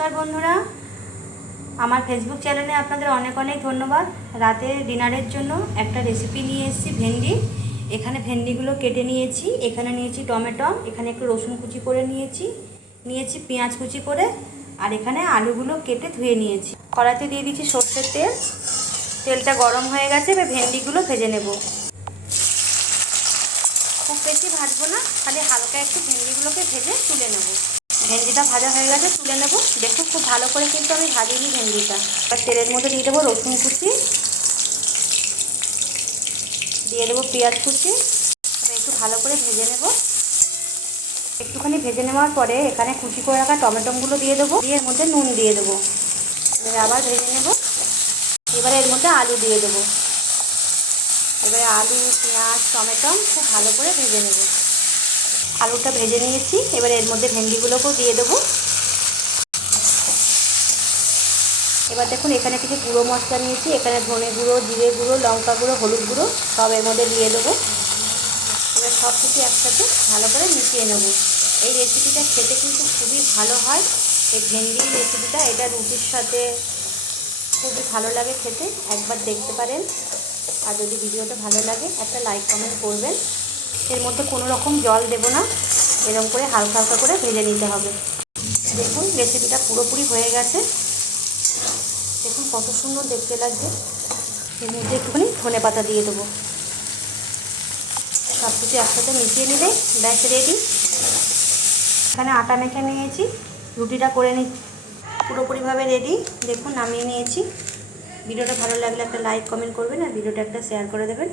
নমস্কার বন্ধুরা, আমার ফেসবুক চ্যানেলে আপনাদের অনেক অনেক ধন্যবাদ। রাতে ডিনারের জন্য একটা রেসিপি নিয়ে এসেছি ভেন্ডি। এখানে ভেন্ডিগুলো কেটে নিয়েছি, এখানে নিয়েছি টমেটো, এখানে একটু রসুন কুচি করে নিয়েছি পেঁয়াজ কুচি করে, আর এখানে আলুগুলো কেটে ধুয়ে নিয়েছি। কড়াইতে দিয়ে দিচ্ছি সর্ষের তেল। তেলটা গরম হয়ে গেছে, এবার ভেন্ডিগুলো ভেজে নেব। খুব বেশি ভাজবো না, খালি হালকা একটু ভেন্ডিগুলোকে ভেজে তুলে নেব। ভেন্ডিটা ভাজা হয়ে গেছে, তুলে নেব। দেখুন খুব ভালো করে কিন্তু আমি ভাজিনি ভেন্ডিটা। এবার তেলের মধ্যে দিয়ে দেবো রসুন কুচি, দিয়ে দেবো পেঁয়াজ কুচি। একটু ভালো করে ভেজে নেব। একটুখানি ভেজে নেওয়ার পরে এখানে কুচি করে রাখা টমেটোগুলো দিয়ে দেবো, দিয়ে এর মধ্যে নুন দিয়ে দেবো। এবার আবার ভেজে নেব। এবারে এর মধ্যে আলু দিয়ে দেবো। এবারে আলু, পেঁয়াজ, টমেটো খুব ভালো করে ভেজে নেব। আলুটা ভেজে নিয়েছি, এবারে এর মধ্যে ভেন্ডিগুলোকেও দিয়ে দেবো। এবার দেখুন এখানে কিছু গুঁড়ো মশলা নিয়েছি, এখানে ধনে গুঁড়ো, জিরে গুঁড়ো, লঙ্কা গুঁড়ো, হলুদ গুঁড়ো সব এর মধ্যে দিয়ে দেবো। এবার সব কিছু একসাথে ভালো করে মিশিয়ে নেব। এই রেসিপিটা খেতে কিন্তু খুবই ভালো হয়। এই ভেন্ডির রেসিপিটা, এটা রুটির সাথে খুবই ভালো লাগে খেতে। একবার দেখতে পারেন। আর যদি ভিডিওটা ভালো লাগে একটা লাইক কমেন্ট করবেন। এর মধ্যে কোনো রকম জল দেব না, এরকম করে হালকা হালকা করে ভেজে নিতে হবে। দেখুন রেসিপিটা পুরোপুরি হয়ে গেছে। দেখুন কত সুন্দর দেখতে লাগছে। এর মধ্যে একটুখানি ধনে পাতা দিয়ে দেবো। সব কিছু একসাথে মিশিয়ে নিলে ব্যাস রেডি। এখানে আটা মেখে নিয়েছি, রুটিটা করে পুরোপুরিভাবে রেডি। দেখুন নামিয়ে নিয়েছি। ভিডিওটা ভালো লাগলে একটা লাইক কমেন্ট করবেন, আর ভিডিওটা একটা শেয়ার করে দেবেন।